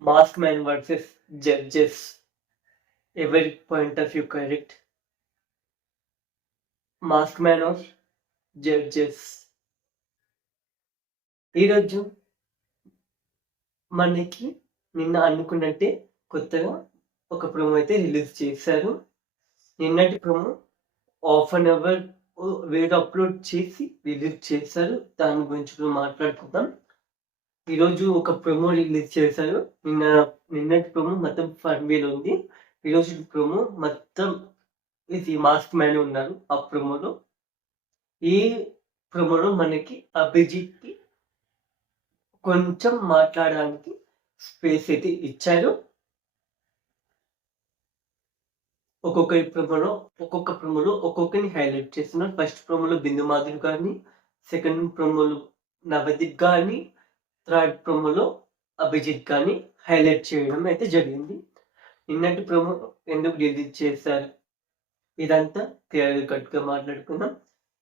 Mask Man versus Judges. Every point of view correct. Mask Man or Judges. ఈరోజు మనకి నిన్న అనుకున్నట్టే కొత్తగా ఒక ప్రోమో అయితే రిలీజ్ చేశారు. నిన్నటి promo half an hour video upload చేసి రిలీజ్ చేశారు. దాని గురించి ఇప్పుడు మాట్లాడుకుందాం. ఈరోజు ఒక ప్రోమో రిలీజ్ చేశారు. నిన్నటి ప్రోమో మొత్తం ఫన్ వేలో ఉంది. ఈరోజు ప్రోమో మొత్తం ఇది మాస్క్ మ్యాన్ ఉన్నారు ఆ ప్రోమోలో. ఈ ప్రోమోలో మనకి అభిజిత్కి కొంచెం మాట్లాడడానికి స్పేస్ అయితే ఇచ్చారు. ఒక్కొక్క ప్రోమోలో ఒక్కొక్కరిని హైలైట్ చేస్తున్నారు. ఫస్ట్ ప్రోమోలో బిందు మాధురి గారిని, సెకండ్ ప్రోమోలో నవదీప్ గారిని, థర్డ్ ప్రోమోలో అభిజిత్ గారిని హైలైట్ చేయడం అయితే జరిగింది. నిన్నటి ప్రోమో ఎందుకు రిలీజ్ చేశారు ఇదంతా క్లియర్ కట్గా మాట్లాడుకుందాం.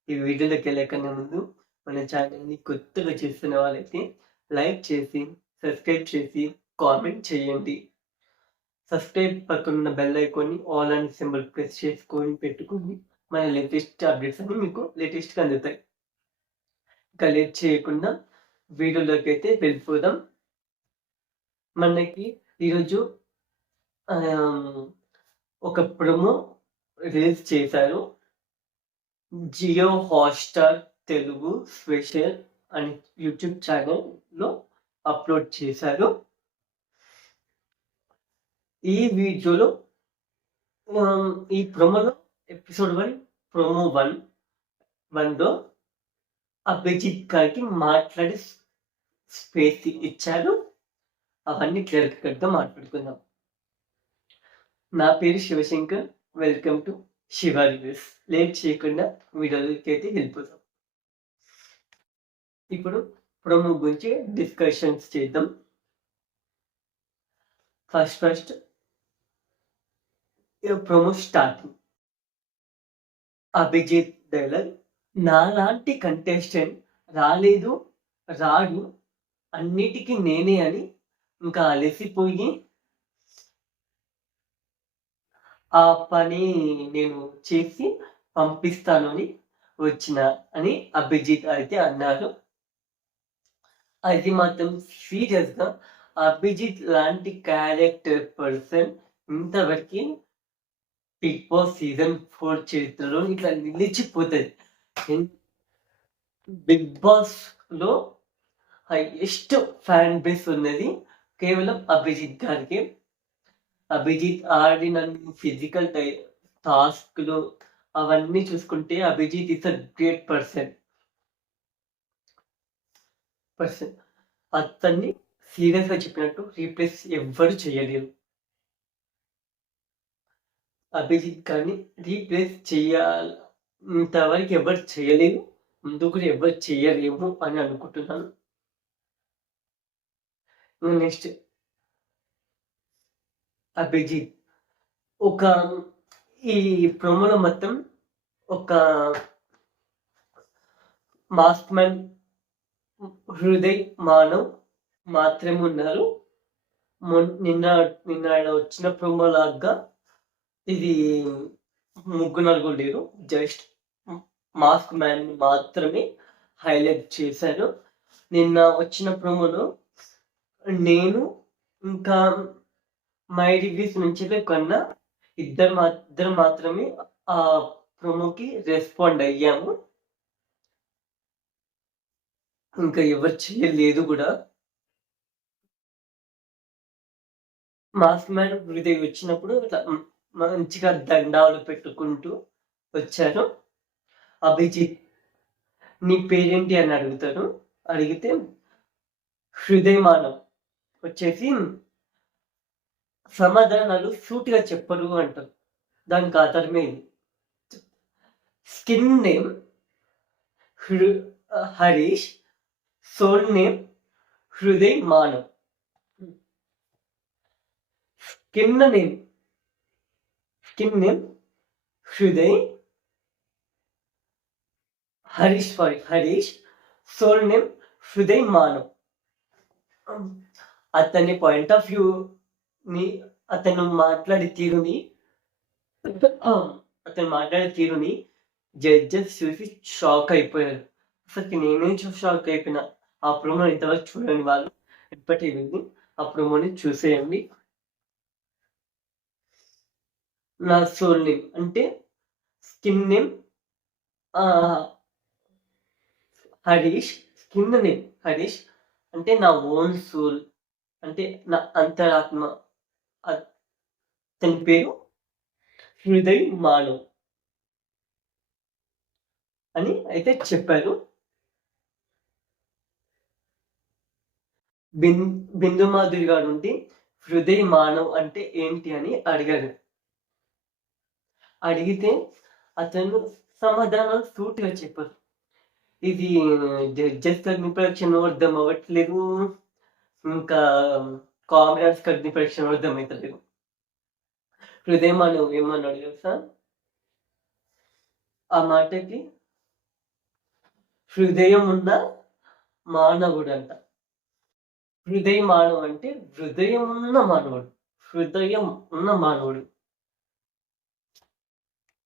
ఈ వీడియోలోకి వెళ్ళకన్నా ముందు మన ఛానల్ని కొత్తగా చేస్తున్న వాళ్ళైతే లైక్ చేసి సబ్స్క్రైబ్ చేసి కామెంట్ చేయండి. సబ్స్క్రైబ్ పక్కన బెల్ ఐకాన్ని ఆల్ అండ్ సింబల్ ప్రెస్ చేసుకొని పెట్టుకుని మన లేటెస్ట్ అప్డేట్స్ అన్ని మీకు లేటెస్ట్గా అందుతాయి. ఇంకా లేట్ చేయకుండా వీడియోలోకి అయితే వెళ్ళిపోదాం. మనకి ఈరోజు ఒక ప్రోమో రిలీజ్ చేశారు. జియో హాట్స్టార్ తెలుగు స్పెషల్ అని యూట్యూబ్ ఛానల్లో అప్లోడ్ చేశారు. ఈ వీడియోలో ఈ ప్రోమోలో ఎపిసోడ్ 1 ప్రోమో 1లో అభిజిత్ గారికి మాట్లాడే స్పేస్ ఇచ్చారు. అవన్నీ క్లియర్ కట్గా మాట్లాడుకుందాం. నా పేరు Shivashankar. Welcome to Shiva reviews. Late చేయకుండా వీడియోకి అయితే వెళ్ళిపోతాం. ఇప్పుడు ప్రోమో గురించి డిస్కషన్స్ చేద్దాం. First promo starting Abhijeet dialogue, నాలాంటి కంటెస్టెంట్ రాడు అన్నిటికీ నేనే అని ఇంకా అలసిపోయి ఆ పని నేను చేసి పంపిస్తాను అని వచ్చిన అని అభిజిత్ అయితే అన్నారు. అది మాత్రం సీరియస్గా అభిజిత్ లాంటి క్యారెక్టర్ పర్సన్ ఇంతవరకు బిగ్ బాస్ సీజన్ 4 చరిత్రలో ఇట్లా నిలిచిపోతుంది. బిగ్ బాస్ లో హైయెస్ట్ ఫ్యాన్ బేస్ ఉన్నది కేవలం అభిజిత్ గారికి. అభిజిత్ ఆడిన ఫిజికల్ టాస్క్లు అవన్నీ చూసుకుంటే Abhijeet is a great person. అతన్ని సీరియస్గా చెప్పినట్టు రీప్లేస్ ఎవ్వరు చేయలేరు. అభిజిత్ గారిని రీప్లేస్ ఇంతవరకు ఎవరు చేయలేరు, ముందుకు ఎవరు చేయలేము అని అనుకుంటున్నాను. నెక్స్ట్ అభిజిత్ ఈ ప్రోమోలో మొత్తం ఒక మాస్క్ మ్యాన్ హృదయ్ మానవ్ మాత్రమే ఉన్నారు. నిన్న వచ్చిన ప్రోమో లాగా ఇది నలుగురు లేరు, జస్ట్ మాస్క్ మ్యాన్ మాత్రమే హైలైట్ చేశారు. నిన్న వచ్చిన ప్రోమోలో నేను ఇంకా మై రివ్యూస్ నుంచి కన్నా ఇద్దరు మాత్రమే ఆ ప్రోమోకి రెస్పాండ్ అయ్యాము. ఇంకా ఎవరు చేయలేదు కూడా. మాస్క్ మ్యాన్ హృదయ్ వచ్చినప్పుడు ఇట్లా మంచిగా దండాలు పెట్టుకుంటూ వచ్చారు. అభిజిత్ నీ పేరేంటి అని అడుగుతారు. అడిగితే హృదయ్ మానవ్ వచ్చేసి సమాధానాలు సూటిగా చెప్పరు అంటారు. దానికి ఆధారమే skin name Harish, soul name Hriday Manav. Skin name Hriday Harish, soul name Hriday Manav. అతని పాయింట్ ఆఫ్ వ్యూని అతను మాట్లాడే తీరుని అతను మాట్లాడే తీరుని జడ్జెస్ చూసి షాక్ అయిపోయారు. అసలు నేనే షాక్ అయిపోయినా. ఆ ప్రోమో ఇంతవరకు చూడని వాళ్ళు ఇప్పటి వెళ్ళి ఆ ప్రోమోని చూసేయండి. నా సోల్ నేమ్ అంటే skin name Harish. Skin name Harish అంటే నా ఓన్ సోల్, అంటే నా అంతరాత్మ. అతని పేరు హృదయ్ మానవ్ అని అయితే చెప్పారు. బిందు మాధురి గారు ఉండి హృదయ్ మానవ్ అంటే ఏంటి అని అడిగారు. అడిగితే అతను సమాధానం సూటిగా చెప్పారు. ఇది జడ్జెస్ అగ్ని పరీక్ష అర్థం అవ్వట్లేదు, ఇంకా కామ్రేడ్స్ అగ్ని పరీక్ష అర్థం అవుతలేదు. హృదయం మానవ్ ఏమన్నాడు తెలుసా? ఆ మాటకి హృదయం ఉన్న మానవుడు అంట. హృదయ మానవుడు అంటే హృదయం ఉన్న మానవుడు, హృదయం ఉన్న మానవుడు.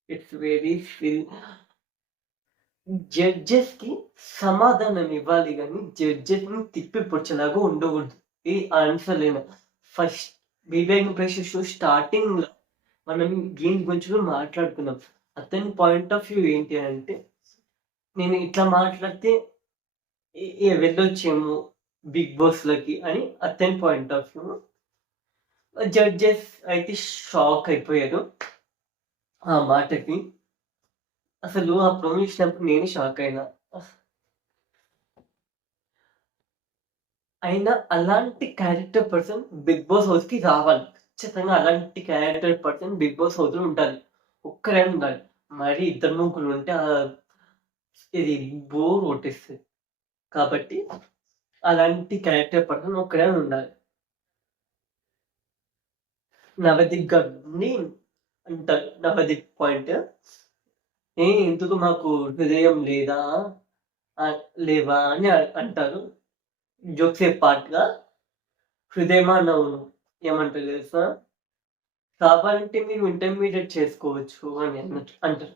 ఇట్స్ వెరీ జడ్జెస్ కి సమాధానం ఇవ్వాలి కానీ జడ్జెస్ ని తిప్పి పొచ్చలాగా ఉండకూడదు. ఈ ఆన్సర్ లేను. ఫస్ట్ బిబిఐ ప్రెషర్ షో స్టార్టింగ్ లో మనం దీని గురించి కూడా మాట్లాడుకున్నాం. అతని పాయింట్ ఆఫ్ వ్యూ ఏంటి అంటే, నేను ఇట్లా మాట్లాడితే వెళ్ళొచ్చేమో బిగ్ బాస్ లకి అని అతని పాయింట్ ఆఫ్ వ్యూ. జడ్జెస్ అయితే షాక్ అయిపోయారు ఆ మాటకి. అసలు ఆ ప్రోమో ఇచ్చినప్పుడు నేను షాక్ అయినా. అయినా అలాంటి character person Big Boss house కి రావాలి. ఖచ్చితంగా అలాంటి character person Big Boss house లో ఉండాలి. ఒక్కరైనా ఉండాలి. మరి ఇద్దరు ముగ్గురు ఉంటే ఇది బోర్ కొట్టేస్తుంది. కాబట్టి అలాంటి క్యారెక్టర్ పర్సన్ ఒక్కరైనా ఉండాలి. నవదీప్ గారిని అంటారు. నవదీప్ పాయింట్ ఎందుకు మాకు హృదయం లేదా లేవా అని అంటారు. జోక్సే పార్ట్గా హృదయమానవును ఏమంటారు తెలుసా? కావాలంటే మీరు ఇంటర్మీడియట్ చేసుకోవచ్చు అని అంటారు.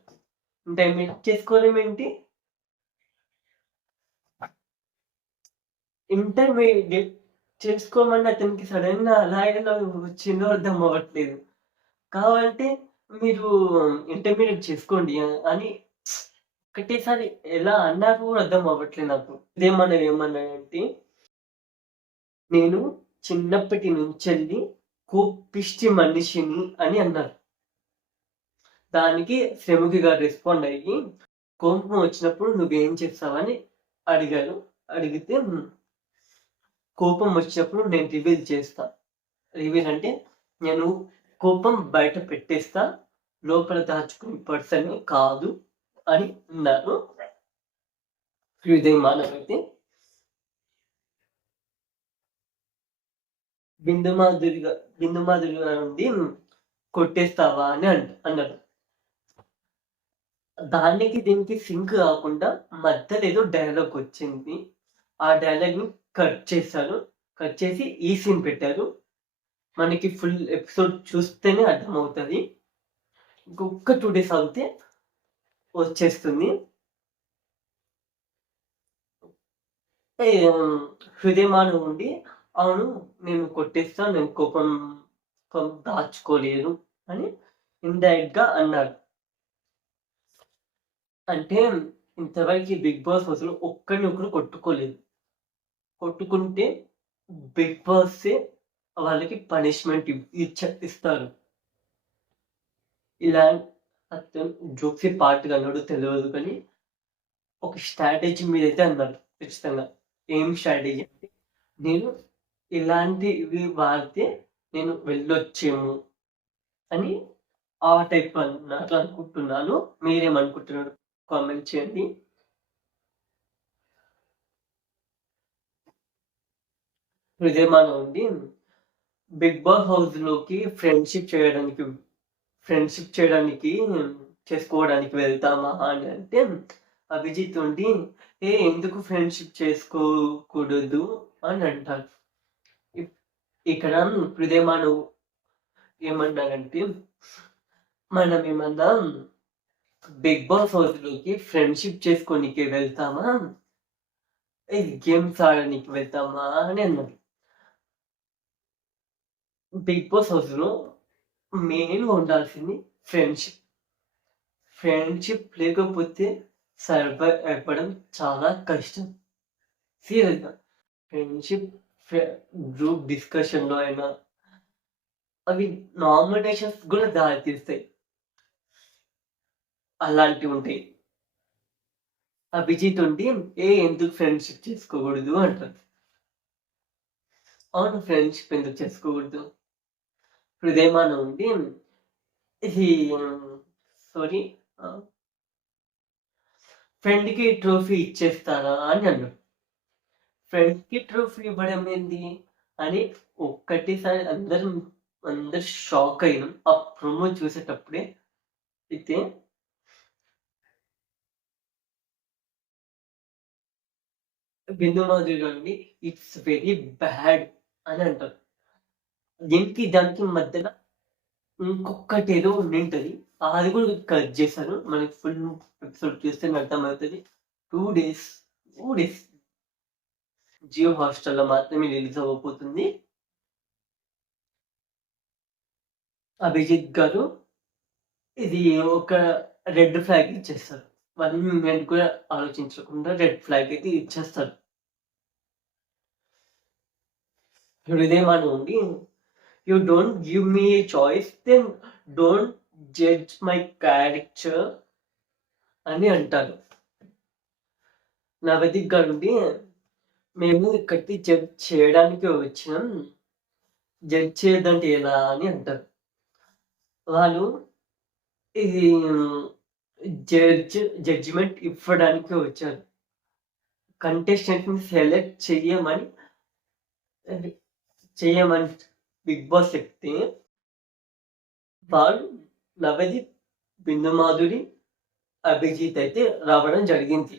ఇంటర్మీడియట్ చేసుకోవడం ఏంటి? ఇంటర్మీడియట్ చేసుకోమని అతనికి సడన్ గా అలా ఎలా వచ్చిందో అర్థం అవ్వట్లేదు. కావాలంటే మీరు ఇంటర్మీడియట్ చేసుకోండి అని ఒకటేసారి ఎలా అన్నారు కూడా అర్థం అవ్వట్లేదు నాకు. ఏమన్నాడంటే, నేను చిన్నప్పటి నుంచి కోపిష్టి మనిషిని అని అన్నారు. దానికి శ్రముఖి గారు రెస్పాండ్ అయ్యి, కోపం వచ్చినప్పుడు నువ్వేం చేస్తావని అడిగారు. అడిగితే కోపం వచ్చినప్పుడు నేను రివీల్ చేస్తా. రివీల్ అంటే నేను కోపం బయట పెట్టేస్తా, లోపల దాచుకునే పర్సన్ కాదు అని అన్నారు. హృదయ మానవ్ అయితే బిందు మాధురిగా నుండి కొట్టేస్తావా అని అన్నారు. దానికి దీనికి సింక్ కాకుండా మధ్యలో ఏదో డైలాగ్ వచ్చింది. ఆ డైలాగ్ ని కట్ చేశారు. కట్ చేసి ఈ సీన్ పెట్టారు. మనకి ఫుల్ ఎపిసోడ్ చూస్తేనే అర్థమవుతుంది. ఇంకొక 2 days అవుతే వచ్చేస్తుంది. హృదయమానం ఉండి అవును నేను కొట్టేస్తా, నేను కోపం దాచుకోలేదు అని ఇండైరెక్ట్ గా అన్నారు. అంటే ఇంతవరకు బిగ్ బాస్ అసలు ఒక్కరినొకరు కొట్టుకోలేదు. కొట్టుకుంటే బిగ్ బాస్ వాళ్ళకి పనిష్మెంట్ ఇస్తారు. ఇలా అతను జోక్సీ పార్ట్ అన్నాడు తెలియదు కానీ ఒక స్ట్రాటజీ మీద అయితే అన్నారు ఖచ్చితంగా. ఏం స్ట్రాటజీ అంటే, నేను ఇలాంటివి వాడితే నేను వెళ్ళొచ్చేమో అని ఆ టైప్ అన్నట్లు అనుకుంటున్నాను. మీరేమనుకుంటున్నారు కామెంట్ చేయండి. హృదయమానం ఉంది బిగ్ బాస్ హౌస్ లోకి ఫ్రెండ్షిప్ చేయడానికి చేసుకోవడానికి వెళ్తామా అని అంటే, అభిజిత్ ఉండి ఎందుకు ఫ్రెండ్షిప్ చేసుకోకూడదు అని అంటారు. ఇక్కడ హృదయమాను ఏమన్నారంటే, మనం ఏమన్నా బిగ్ బాస్ హౌస్‌లోకి ఫ్రెండ్‌షిప్ చేసుకోనీకి వెళ్తామా? ఇది గేమ్స్ ఆడనీకి వెళ్తామా అని అన్నారు. బిగ్ బాస్ హౌస్‌లో మెయిన్‌గా ఉండాల్సింది ఫ్రెండ్‌షిప్. ఫ్రెండ్‌షిప్ లేకపోతే సర్వైవ్ అవ్వడం చాలా కష్టం. సీరియస్‌గా. ఫ్రెండ్‌షిప్ ఫ్రె గ్రూప్ డిస్కషన్‌లో అయినా అవి నామినేషన్స్ గూడా దారితీస్తాయి. అలాంటివుంటాయి. అభిజిత్ ఉండి ఎందుకు ఫ్రెండ్‌షిప్ చేసుకోకూడదు అంటారు. అవును. ఫ్రెండ్‌షిప్ ఎందుకు చేసుకోకూడదు? హృదయమాన ఉండి ఇది సారీ ఆహ్, ఫ్రెండ్‌కి ట్రోఫీ ఇచ్చేస్తారా అని అన్నాడు. ఫ్రెండ్‌కి ట్రోఫీ ఇవ్వడం ఏంది? అని ఒక్కటేసారి అందరూ షాక్ అయ్యాం. ఆ ప్రోమో చూసేటప్పుడే. అయితే బిందు మాధురి గారిని ఇట్స్ వెరీ బ్యాడ్ అని అంటారు. దీనికి దానికి మధ్యన ఇంకొకటేదో ఉండింటది. అది కూడా కట్ చేశారు. మనకి ఫుల్ ఎపిసోడ్ చూస్తేనే అర్థమవుతది. 2 డేస్, 2 డేస్ జియో హాట్‌స్టార్‌లో మాత్రమే రిలీజ్ అవ్వబోతుంది. అభిజిత్ గారు ఇది ఒక రెడ్ ఫ్లాగ్ ఇచ్చేస్తారు. 1 మినిట్ కూడా ఆలోచించకుండా రెడ్ ఫ్లాగ్ అయితే ఇచ్చేస్తారు. హృదయం అని ఉండి you don't give me a choice then don't judge my character అని అంటారు. నవదీప్ గారుండి మేము ఇక్కడికి జడ్జ్ చేయడానికి వచ్చినాం. జడ్జ్ చేయొద్దంటే ఎలా అని అంటారు. వాళ్ళు ఇది జడ్జిమెంట్ ఇవ్వడానికి వచ్చారు. కంటెస్టెంట్‌ని సెలెక్ట్ చెయ్యమని బిగ్ బాస్ చెప్తే వాళ్ళు నవదీప్, బిందు మాధురి, అభిజిత్ అయితే రావడం జరిగింది.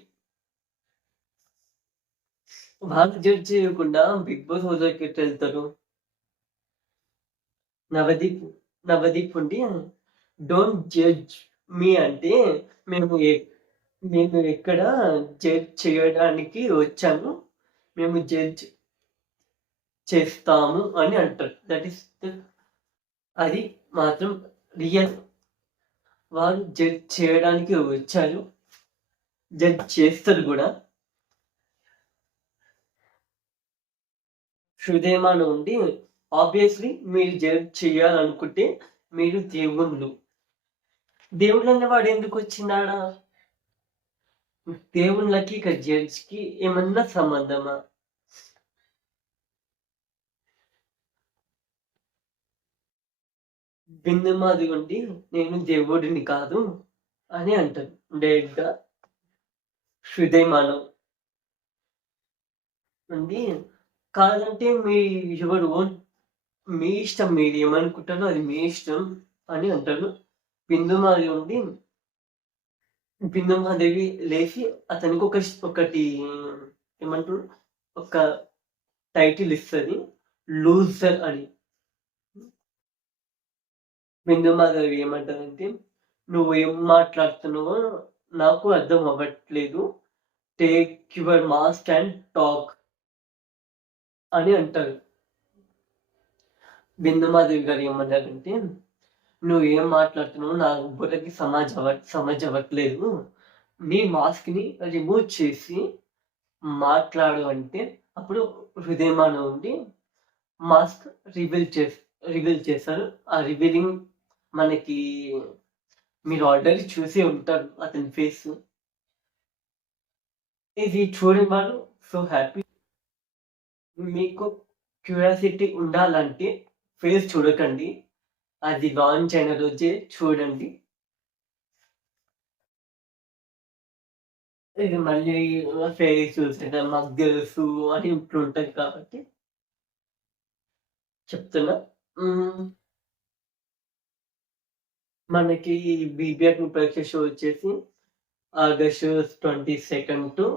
వాళ్ళు జడ్జ్ చేయకుండా బిగ్ బాస్ హౌస్‌లోకి ఎట్టెళ్తారు? నవదీప్ నవదీప్ ఉండి డోంట్ జడ్జ్ మీ అంటే మేము ఎ మేము ఎక్కడ జడ్జ్ చేయడానికి వచ్చాము. మేము జడ్జ్ చేస్తాము అని అంటారు. దట్ ఈస్ అది మాత్రం రియల్. వాళ్ళు జడ్జ్ చేయడానికి వచ్చారు. జడ్జ్ చేస్తారు గూడా. హృదయమాన ఉండి ఆబ్వియస్‌లీ మీరు జడ్జ్ చేయాలనుకుంటే మీరు దేవుళ్ళు. దేవుళ్ళనేవాడు ఎందుకొచ్చిండాడ? దేవుళ్ళకి ఇక జడ్జ్‌కి ఏమన్నా సంబంధమా? బిందు మాదిరి ఉండి నేను దేవుడిని కాదు అని అంటారు డైరెక్ట్‌గా. హృదయమానం ఉండి కాదంటే మీ యువర్ ఓన్ మీ ఇష్టం మీరేమనుకుంటారో అది మీ ఇష్టం అని అంటారు. బిందు మాదిరి ఉండి బిందు మాదేవి లేసి అతనికి ఒకటి ఏమంటారు? ఒక టైటిల్ ఇస్తది. లూజర్ అని. బిందు మాధవి ఏమంటదంటే, "నువ్వేం మాట్లాడుతున్నావో నాకు అర్థం అవ్వట్లేదు. Take your mask and talk" అని అంటారు. బిందు మాధవి గారు ఏమన్నారంటే, "నువ్వేం మాట్లాడుతున్నావో నా బుర్రకి సమజ్ అవ్వట్లేదు. నీ మాస్క్‌ని రిమూవ్ చేసి మాట్లాడు" అంటే అప్పుడు హృదయమాన ఉండి మాస్క్ రివీల్ చేశారు. ఆ రివీలింగ్ మనకి మీరు ఆల్రెడీ చూసే ఉంటారు అతని ఫేస్. ఇది చూడని వాళ్ళు సో హ్యాపీ. మీకు క్యూరియాసిటీ ఉండాలంటే ఫేస్ చూడకండి. అది లాంచ్ అయిన రోజే చూడండి. ఇది మళ్ళీ ఫేస్ చూసేట మాకు తెలుసు అని ఇట్లుంటది కాబట్టి చెప్తున్నా. హ్మ్. మనకి 'బీబీ' పరీక్ష షో వచ్చేసి August 22 to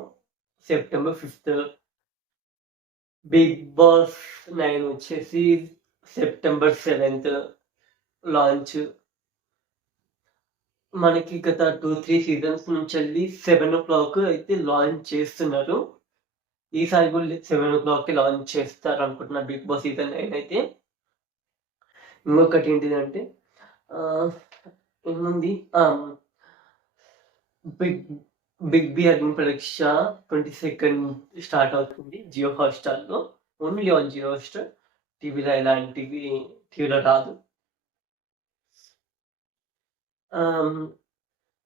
September 5 Big Boss 9 వచ్చేసి సెప్టెంబర్ 7th లాంచ్. మనకి గత 2-3 సీజన్స్ నుంచెల్లి 7:00 అయితే లాంచ్ చేస్తున్నారు. ఈసారి కూడా 7:00కి లాంచ్ చేస్తారనుకుంటున్నా బిగ్ బాస్ సీజన్ 9 అయితే. ఇంకొకటి ఏంటిదంటే ఏముంది బిగ్ బిగ్ బి అగ్ని పరీక్ష 22nd స్టార్ట్ అవుతుంది జియో హాట్‌స్టార్‌లో. Only on Jio Hotstar. టీవీలో రాదు.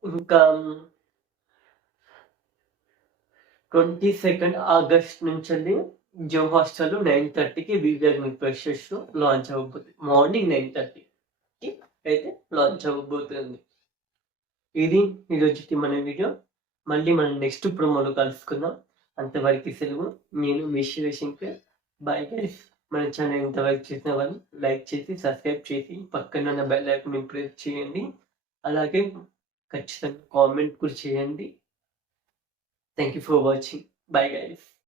ఇంకా 22nd ఆగస్ట్ నుంచెల్లి జియో హాట్‌స్టార్‌లో 9:30కి Big B Agni Pariksha show launch అవ్వబోతుంది. మార్నింగ్ 9:30కి అయితే లాంచ్ అవ్వబోతుంది. ఇది ఈరోజుకి మన వీడియో. మళ్ళీ మనం నెక్స్ట్ ప్రోమోలో కలుసుకుందాం. అంతవరకు సెలవు. నేను మీ శివశంకర్. Bye guys. మన ఛానల్ ఇంతవరకు చూసిన వాళ్ళు లైక్ చేసి, సబ్స్క్రైబ్ చేసి, పక్కన ఉన్న బెల్ ఐకాన్ని ప్రెస్ చేయండి. అలాగే ఖచ్చితంగా కామెంట్ కూడా చేయండి. Thank you for watching. Bye guys.